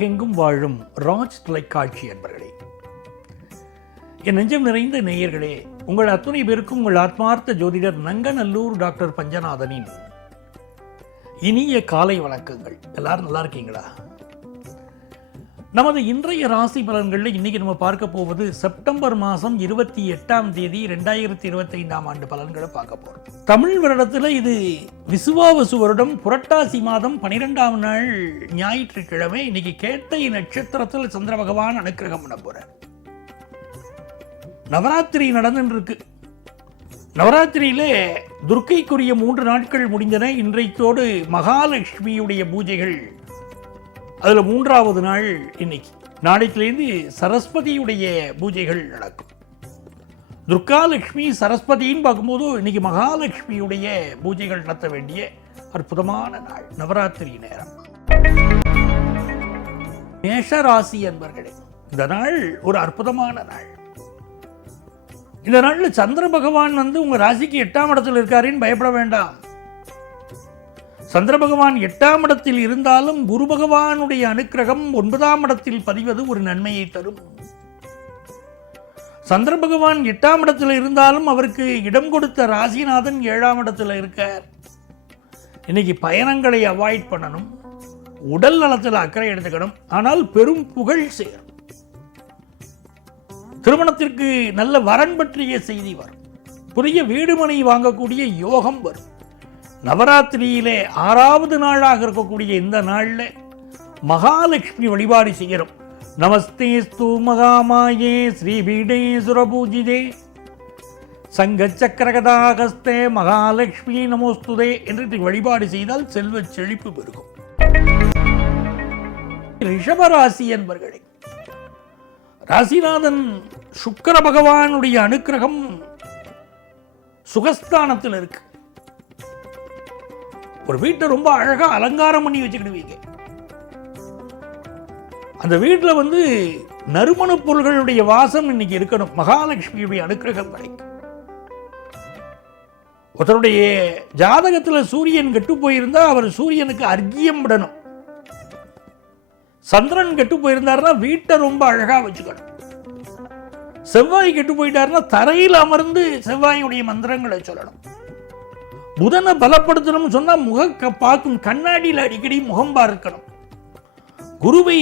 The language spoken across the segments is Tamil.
உலகெங்கும் வாழும் ராஜ் தொலைக்காட்சி அன்பர்களே, என் நெஞ்சம் நிறைந்த நேயர்களே, உங்கள் அத்துணை பேருக்கும் உங்கள் ஆத்மார்த்த ஜோதிடர் நங்கநல்லூர் டாக்டர் பஞ்சநாதனின் இனிய காலை வணக்கங்கள். எல்லாரும் நல்லா இருக்கீங்களா? நமது இன்றைய ராசி பலன்களில் இன்னைக்கு நம்ம பார்க்க போவது செப்டம்பர் மாதம் 28ஆம் தேதி 2025ஆம் ஆண்டு பலன்களை பார்க்க போறோம். தமிழ் வருடத்தில் இது விசுவாவசு வருடம் புரட்டாசி மாதம் 12ஆம் நாள் ஞாயிற்றுக்கிழமை. இன்னைக்கு கேட்டை நட்சத்திரத்தில் சந்திர பகவான் அனுக்கிரகம் பண்ண போறார். நவராத்திரி நடந்துட்டு இருக்கு. நவராத்திரியிலே துர்க்கைக்குரிய 3 நாட்கள் முடிந்தன. இன்றைக்கோடு மகாலட்சுமியுடைய பூஜைகள், அதில் 3வது நாள் இன்னைக்கு. நாளைக்கிலேருந்து சரஸ்வதியுடைய பூஜைகள் நடக்கும். துர்காலட்சுமி சரஸ்வதின்னு பார்க்கும்போது இன்னைக்கு மகாலட்சுமியுடைய பூஜைகள் நடத்த வேண்டிய அற்புதமான நாள், நவராத்திரி நேரம். மேஷராசி அன்பர்களே, இந்த நாள் ஒரு அற்புதமான நாள். இந்த நாளில் சந்திர பகவான் உங்க ராசிக்கு 8ஆம் இடத்தில் இருக்காருன்னு பயப்பட வேண்டாம். சந்திர பகவான் 8ஆம் இடத்தில் இருந்தாலும் குரு பகவானுடைய அனுக்கிரகம் 9ஆம் இடத்தில் பதிவது ஒரு நன்மையை தரும். சந்திர பகவான் 8ஆம் இடத்தில் இருந்தாலும் அவருக்கு இடம் கொடுத்த ராசிநாதன் 7ஆம் இடத்தில் இருக்கார். இன்னைக்கு பயணங்களை அவாய்ட் பண்ணணும், உடல் நலத்தில் அக்கறை எடுத்துக்கணும். ஆனால் பெரும் புகழ் சேரும். திருமணத்திற்கு நல்ல வரன் பற்றிய செய்தி வரும். புதிய வீடுமனை வாங்கக்கூடிய யோகம் வரும். நவராத்திரியிலே 6வது நாளாக இருக்கக்கூடிய இந்த நாளில் மகாலட்சுமி வழிபாடு செய்கிறோம். நமஸ்தேஸ்து மகாமாயே ஸ்ரீபீடே சுரபூஜிதே சங்கச்சக்கரகதாகஸ்தே மகாலட்சுமி நமோஸ்துதே என்று வழிபாடு செய்தால் செல்வ செழிப்பு பெருகும். ரிஷபராசி என்பர்களே, ராசிநாதன் சுக்கிர பகவானுடைய அனுக்கிரகம் சுகஸ்தானத்தில் இருக்கு. ஒரு வீட்டை ரொம்ப அழகா அலங்காரம் பண்ணி வச்சுக்கிடுவீங்க. அந்த வீட்டில் நறுமண பொருள்களுடைய வாசம் இன்னைக்கு இருக்கணும். மகாலட்சுமியுடைய அனுக்கிரகம் கிடைக்கும். ஒருத்தருடைய ஜாதகத்தில் சூரியன் கெட்டு போயிருந்தா அவர் சூரியனுக்கு அர்க்கியம் விடணும். சந்திரன் கெட்டு போயிருந்தாருன்னா வீட்டை ரொம்ப அழகா வச்சுக்கணும். செவ்வாய் கெட்டு போயிட்டாருன்னா தரையில் அமர்ந்து செவ்வாயுடைய மந்திரங்களை சொல்லணும். புதனை பலப்படுத்தணும் சொன்னா பார்க்கும் கண்ணாடியில் அடிக்கடி முகம் பார்க்கணும். குருவை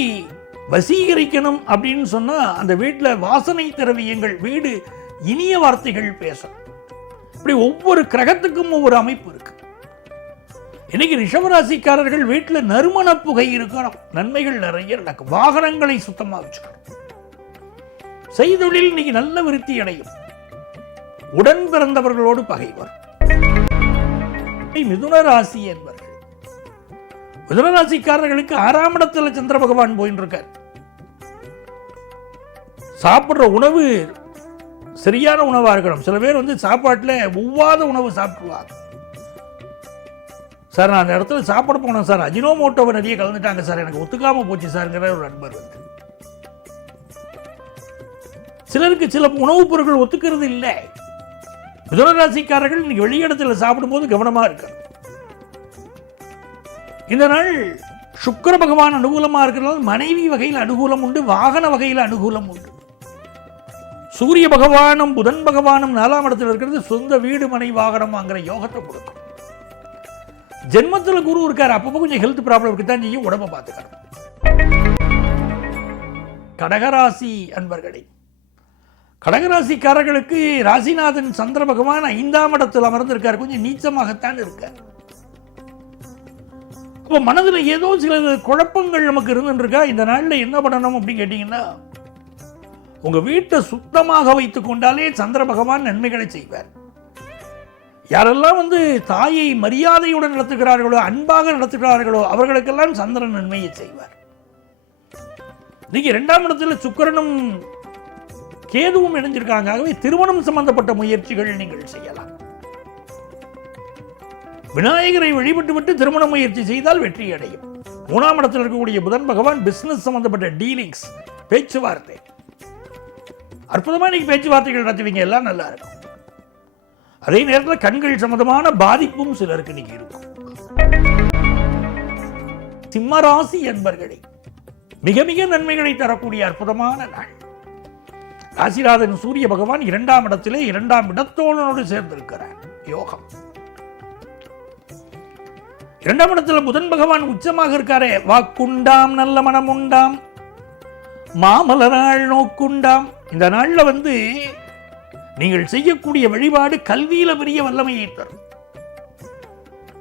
வசீகரிக்கணும் அப்படின்னு சொன்னா அந்த வீட்டில் வாசனை திரவியங்கள், வீடு இனிய வார்த்தைகள் பேசணும். இப்படி ஒவ்வொரு கிரகத்துக்கும் ஒவ்வொரு அமைப்பு இருக்கு. இன்னைக்கு ரிஷபராசிக்காரர்கள் வீட்டில் நறுமண புகை இருக்கணும். நன்மைகள் நிறைய நடக்கும். வாகனங்களை சுத்தமாக வச்சுக்கணும். செய்தொழில் இன்னைக்கு நல்ல விருத்தி அடையும். உடன் பிறந்தவர்களோடு பகை வரும். மிதுன ராசி என்பவர்கள், மிதுன ராசிக்காரர்களுக்கு 6ஆம் இடத்துல சந்திர பகவான் போயிட்டு இருக்கார். சாப்பிடுற உணவு சரியான உணவா இருக்கணும். சில பேர் சாப்பாட்டுல ஒவ்வாத உணவு சாப்பிடுவாங்க. சார், நான் அந்த இடத்துல சாப்பிட போனேன் சார், அஜினோமோட்டோவை நிறைய கலந்துட்டாங்க சார், எனக்கு ஒத்துக்காம போச்சு சார்ங்கிற ஒரு நண்பர் சிலருக்கு சில உணவுப் பொருட்கள் ஒத்துக்கிறது இல்லை. மிதுன ராசிக்காரர்கள் இன்னைக்கு வெளியிடத்தில் சாப்பிடும்போது கவனமா இருக்கணும். இந்த நாள் சுக்கிர பகவான் அனுகூலமா இருக்கிறதால் மனைவி வகையில் அனுகூலம் உண்டு, வாகன வகையில் அனுகூலம் உண்டு. சூரிய பகவானும் புதன் பகவானும் 4ஆம் இடத்தில் இருக்கிறது சொந்த வீடு மனை வாகனம் வாங்குற யோகத்தை கொடுக்கும். ஜென்மத்தில் குரு இருக்காரு, அப்பப்போ கொஞ்சம் ஹெல்த் ப்ராப்ளம் இருக்குதான் செய்யும், உடம்பை பார்த்துக்கணும். கடகராசி அன்பர்களே, கடகராசிக்காரர்களுக்கு ராசிநாதன் சந்திர பகவான் 5ஆம் இடத்தில் அமர்ந்திருக்கார். கொஞ்சம் நீச்சமாகத்தான் இருக்கார். அப்போ மனதில் ஏதோ சில குழப்பங்கள் நமக்கு இருந்துருக்கா. இந்த நாளில் என்ன பண்ணணும் அப்படின்னு கேட்டீங்கன்னா, உங்க வீட்டை சுத்தமாக வைத்துக் கொண்டாலே சந்திர பகவான் நன்மைகளை செய்வார். யாரெல்லாம் தாயை மரியாதையுடன் நடத்துகிறார்களோ, அன்பாக நடத்துகிறார்களோ, அவர்களுக்கெல்லாம் சந்திரன் நன்மையை செய்வார். இன்னைக்கு 2ஆம் இடத்துல சுக்கிரனும் கேதுவும் இணைஞ்சிருக்காங்க. ஆகவே திருமணம் சம்பந்தப்பட்ட முயற்சிகள் நீங்கள் செய்யலாம். விநாயகரை வழிபட்டு விட்டு திருமண முயற்சி செய்தால் வெற்றி அடையும். 3ஆம் இடத்தில் இருக்கக்கூடிய புதன் பகவான் பிசினஸ் சம்பந்தப்பட்ட டீலிங்ஸ், பேச்சுவார்த்தை, அற்புதமா இன்னைக்கு பேச்சுவார்த்தைகள் நடத்துவீங்க, எல்லாம் நல்லா இருக்கும். அதே நேரத்தில் கண்கள் சம்பந்தமான பாதிப்பும் சிலருக்கு இன்னைக்கு இருக்கும். சிம்மராசி என்பர்களே, மிக மிக நன்மைகளை தரக்கூடிய அற்புதமான நாள். ராசிநாதன் சூரிய பகவான் 2ஆம் இடத்திலே 2ஆம் இடத்தோடு சேர்ந்திருக்கிறார். யோகம். 2ஆம் இடத்துல புதன் பகவான் உச்சமாக இருக்காரே. வாக்குண்டாம் நல்ல மனம் உண்டாம் மாமல நாள் நோக்குண்டாம். இந்த நாள்ல நீங்கள் செய்யக்கூடிய வழிபாடு கல்வியில பெரிய வல்லமையை தரும்.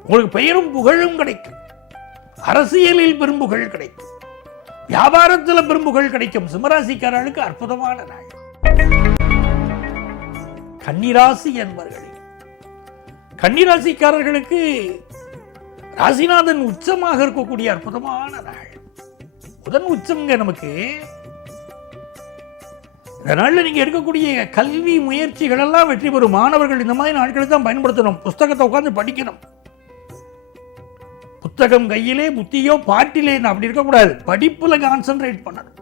உங்களுக்கு பெயரும் புகழும் கிடைக்கும். அரசியலில் பெரும் புகழ் கிடைக்கும். வியாபாரத்தில் பெரும் புகழ் கிடைக்கும். சிம்மராசிக்காரர்களுக்கு அற்புதமான நாள். கன்னிராசி என்பவர்களே, கன்னிராசிக்காரர்களுக்கு ராசிநாதன் உச்சமாக இருக்கக்கூடிய அற்புதமான நாள். புதன் உச்சம்ங்க. நமக்கு இந்த நாளில் நீங்க எடுக்கக்கூடிய கல்வி முயற்சிகள் எல்லாம் வெற்றி பெறும். மாணவர்கள் இந்த மாதிரி நாட்களை தான் பயன்படுத்தணும். புஸ்தகத்தை உட்கார்ந்து படிக்கணும். புத்தகம் கையிலே புத்தியோ பாட்டிலே அப்படி இருக்கக்கூடாது. படிப்புல கான்சென்ட்ரேட் பண்ணணும்.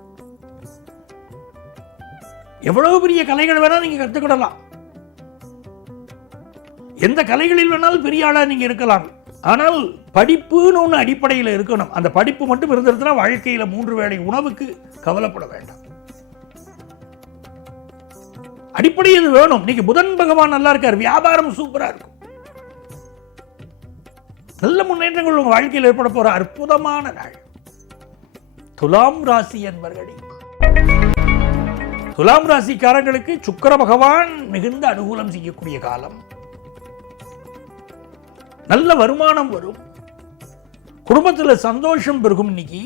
எவ்வளவு பெரிய கலைகள் வேணா நீங்க கத்துக்கிடலாம். எந்த கலைகளில் வேணாலும் பெரிய ஆளா நீங்க இருக்கலாம். ஆனால் படிப்புன்னு ஒன்று அடிப்படையில் இருக்கணும். அந்த படிப்பு மட்டும் இருந்திருந்தா வாழ்க்கையில் 3 வேளை உணவுக்கு கவலைப்பட வேண்டாம். அடிப்படை இது வேணும். இன்னைக்கு புதன் பகவான் நல்லா இருக்கார். வியாபாரம் சூப்பரா இருக்கும். நல்ல முன்னேற்றங்கள் உங்க வாழ்க்கையில் ஏற்பட போற அற்புதமான நாள். துலாம் ராசி என்பவர்களே, துலாம் ராசிக்காரர்களுக்கு சுக்கிர பகவான் மிகுந்த அனுகூலம் செய்யக்கூடிய காலம். நல்ல வருமானம் வரும். குடும்பத்தில் சந்தோஷம் பெருகும். இன்னைக்கு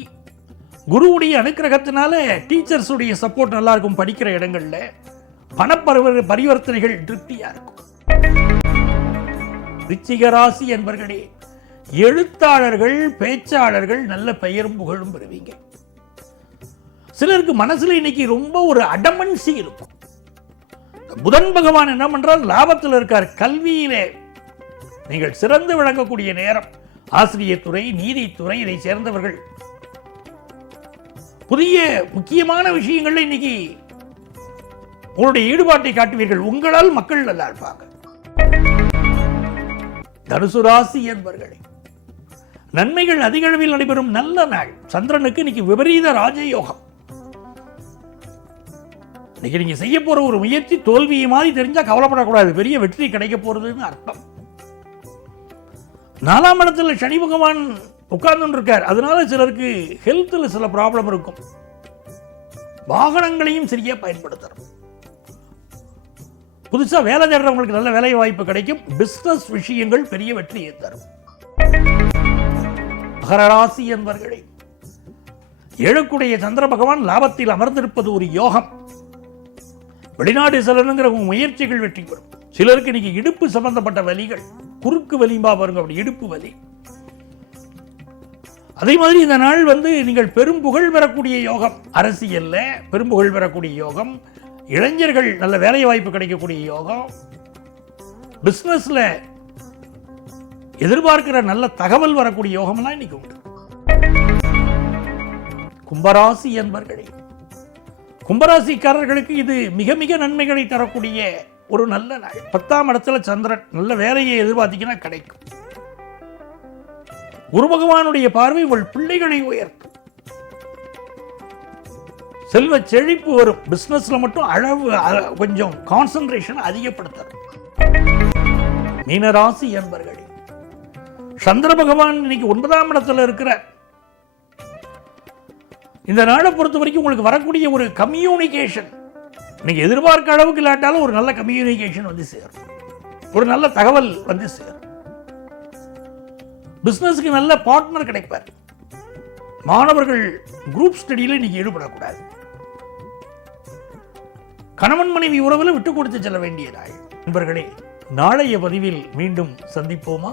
குருவுடைய அனுக்கிரகத்தினால டீச்சர்ஸுடைய சப்போர்ட் நல்லா இருக்கும். படிக்கிற இடங்கள்ல பண பரிவர்த்தனைகள் திருப்தியா இருக்கும். விருச்சிக ராசி என்பவர்களே, எழுத்தாளர்கள் பேச்சாளர்கள் நல்ல பெயரும் புகழும் பெறுவீங்க. சிலருக்கு மனசுல இன்னைக்கு ரொம்ப ஒரு அடமன்சி இருக்கும். புதன் பகவான் என்ன பண்றார்? லாபத்தில் இருக்கார். கல்வியிலே நீங்கள் சிறந்து விளங்கக்கூடிய நேரம். ஆசிரியர் துறை, நீதித்துறை இதை சேர்ந்தவர்கள் புதிய முக்கியமான விஷயங்கள்ல இன்னைக்கு உங்களுடைய ஈடுபாட்டை காட்டுவீர்கள். உங்களால் மக்கள் நல்லா இருப்பாங்க. தனுசு ராசி என்பவர்களே, நன்மைகள் அதிக அளவில் நடைபெறும் நல்ல நாள். சந்திரனுக்கு இன்னைக்கு விபரீத ராஜயோகம். இன்னைக்கு நீங்க செய்ய போற ஒரு முயற்சி தோல்வியை மாதிரி தெரிஞ்சா கவலைப்படக்கூடாது. பெரிய வெற்றி கிடைக்க போறதுன்னு அர்த்தம். 4ஆம் இடத்துல சனி பகவான் உட்கார்ந்து இருக்கார். அதனால சிலருக்கு ஹெல்த்ல சில ப்ராப்ளம் இருக்கும். வாகனங்களையும் சரியா பயன்படுத்தணும். புதுசா வேலை தேடுறவங்களுக்கு நல்ல வேலை வாய்ப்பு கிடைக்கும். பிசினஸ் விஷயங்கள் பெரிய வெற்றியை தரும். மகர ராசி என்பவர்களே, ஏழுக்குடைய சந்திர பகவான் லாபத்தில் அமர்ந்திருப்பது ஒரு யோகம். வெளிநாடு செல்லணுங்கிற முயற்சிகள் வெற்றி பெறும். சிலருக்கு இன்னைக்கு இடுப்பு சம்பந்தப்பட்ட வலிகள், குறுக்கு வலிம்பா பாருங்க, அப்படி இடுப்பு வலி. அதே மாதிரி இந்த நாள் நீங்கள் பெரும் புகழ் பெறக்கூடிய யோகம். அரசியல்ல பெரும் புகழ் பெறக்கூடிய யோகம். இளைஞர்கள் நல்ல வேலை வாய்ப்பு கிடைக்கக்கூடிய யோகம். பிசினஸ்ல எதிர்பார்க்கிற நல்ல தகவல் வரக்கூடிய யோகம்லாம் இன்னைக்கு உண்டு. கும்பராசி என்பவர்களே, கும்பராசிக்காரர்களுக்கு இது மிக மிக நன்மைகளை தரக்கூடிய ஒரு நல்ல நாள். 10ஆம் இடத்துல சந்திரன். நல்ல வேலையை எதிர்பார்த்தீங்கன்னா கிடைக்கும். குரு பகவானுடைய பார்வை உங்கள் பிள்ளைகளை உயர்த்தும். செல்வ செழிப்பு வரும். பிசினஸ்ல மட்டும் அளவு கொஞ்சம் கான்சென்ட்ரேஷன் அதிகப்படுத்தும். மீனராசி என்பவர்களே, சந்திர பகவான் இன்னைக்கு 9ஆம் இடத்துல இருக்கிறார். இந்த நாளை பொறுத்த வரைக்கும் உங்களுக்கு வரக்கூடிய ஒரு கம்யூனிகேஷன் நீங்க எதிர்பார்க்க அளவுக்கு இல்லாட்டாலும் ஒரு நல்ல கம்யூனிகேஷன் சேரும். ஒரு நல்ல தகவல் சேரும். பிசினஸ்க்கு நல்ல பார்ட்னர் கிடைப்பார். மாணவர்கள் குரூப் ஸ்டடியில் இன்னைக்கு ஈடுபடக்கூடாது. கணவன் மனைவி உறவில் விட்டு கொடுத்து செல்ல வேண்டிய நாள். நண்பர்களே, நாளைய பதிவில் மீண்டும் சந்திப்போமா?